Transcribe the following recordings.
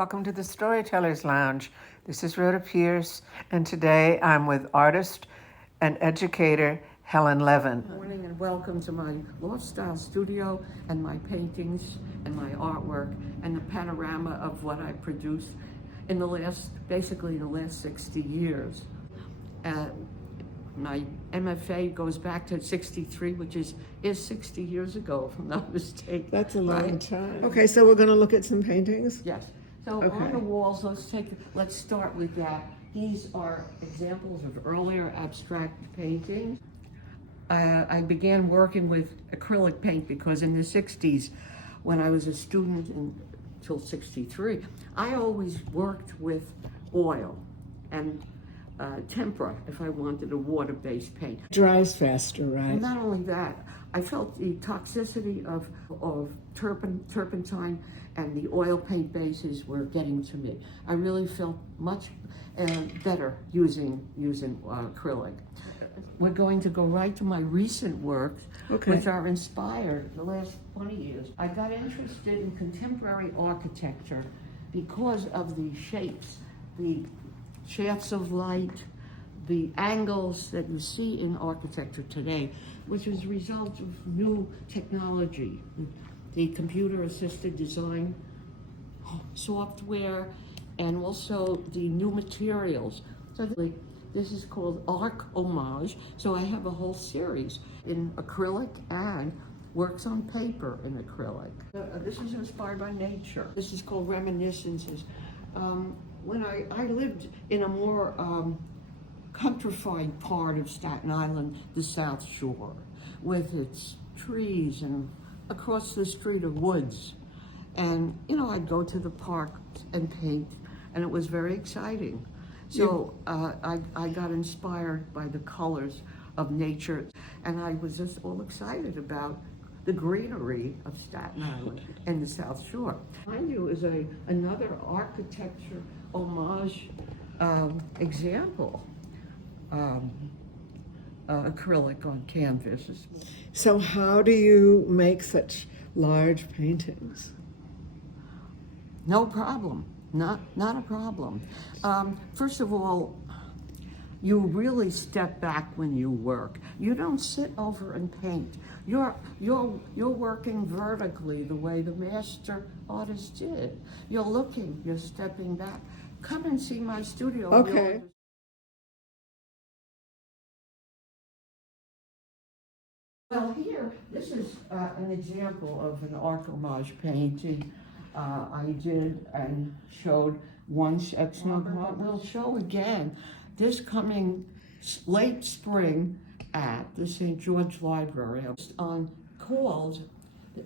Welcome to the Storytellers Lounge. This is Rhoda Pierce, and today I'm with artist and educator Helen Levin. Good morning and welcome to my loft style studio and my paintings and my artwork and the panorama of what I produced in the last 60 years. My MFA goes back to 63, which is 60 years ago, if I'm not mistaken. That's a long time. Okay, so we're going to look at some paintings? Yes. So on the walls, let's start with that. These are examples of earlier abstract paintings. I began working with acrylic paint because in the 60s, when I was a student until 63, I always worked with oil and tempera if I wanted a water-based paint. Dries faster, right? And not only that, I felt the toxicity of turpentine and the oil paint bases were getting to me. I really felt much better using acrylic. We're going to go right to my recent works, which are inspired the last 20 years. I got interested in contemporary architecture because of the shapes, the shafts of light, the angles that you see in architecture today, which is a result of new technology, the computer-assisted design software, and also the new materials. So this is called Arc Homage. So I have a whole series in acrylic and works on paper in acrylic. This is inspired by nature. This is called Reminiscences. When I lived in a more countrified part of Staten Island, the South Shore, with its trees and across the street of woods. And, I'd go to the park and paint, and it was very exciting. So I got inspired by the colors of nature, and I was just all excited about the greenery of Staten Island and the South Shore. Behind you is another architecture homage example. Acrylic on canvas. So how do you make such large paintings? No problem, not a problem. First of all, you really step back when you work. You don't sit over and paint. You're working vertically the way the master artist did. You're looking, you're stepping back. Come and see my studio. Okay. Well, here, this is an example of an arc homage painting I did and showed once at some. We'll show again this coming late spring at the St. George Library called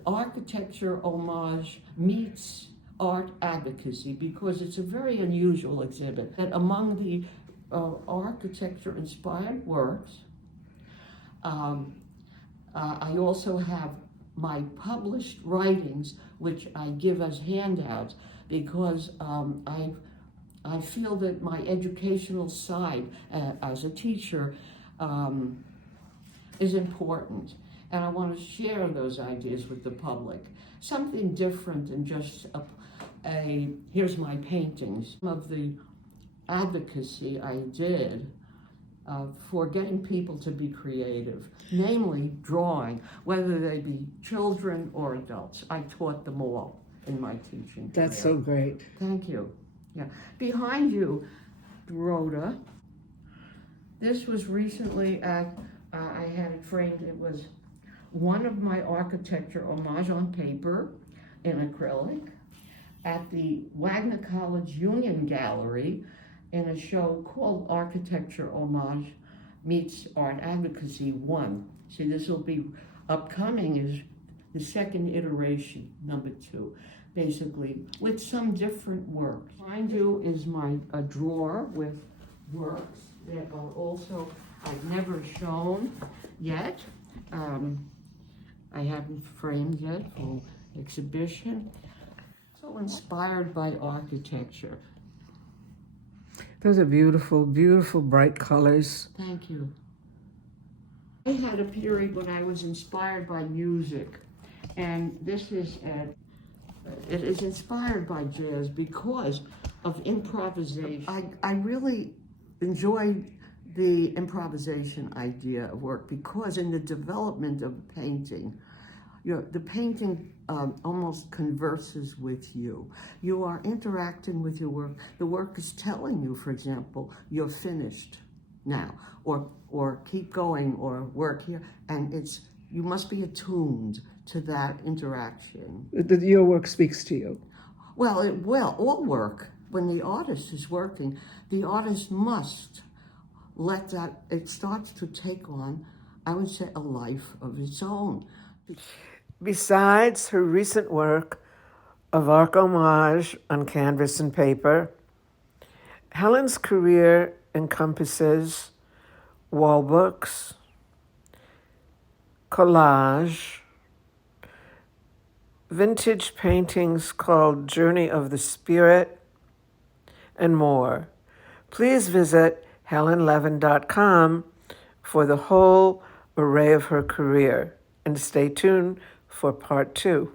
Architecture Homage Meets Art Advocacy, because it's a very unusual exhibit. That among the architecture-inspired works, I also have my published writings, which I give as handouts, because I feel that my educational side as a teacher is important, and I want to share those ideas with the public. Something different than just here's my paintings. Some of the advocacy I did for getting people to be creative, namely drawing, whether they be children or adults. I taught them all in my teaching. That's so great. Thank you. Yeah. Behind you, Rhoda, this was recently I had it framed. It was one of my architecture homage on paper in acrylic at the Wagner College Union Gallery in a show called Architecture Homage Meets Art Advocacy 1. See, this will be upcoming is the second iteration, number 2, basically, with some different works. Behind you is a drawer with works that are also, I've never shown yet. I haven't framed yet for exhibition. So inspired by architecture. Those are beautiful, beautiful, bright colors. Thank you. I had a period when I was inspired by music, and this is It is inspired by jazz because of improvisation. I really enjoy the improvisation idea of work because in the development of painting, the painting almost converses with you. You are interacting with your work. The work is telling you, for example, you're finished now, or keep going, or work here, and you must be attuned to that interaction. Your work speaks to you. Well, all work, when the artist is working, the artist must let that, it starts to take on, I would say, a life of its own. Besides her recent work of arc homage on canvas and paper, Helen's career encompasses wall books, collage, vintage paintings called Journey of the Spirit, and more. Please visit helenlevin.com for the whole array of her career, and stay tuned for part 2.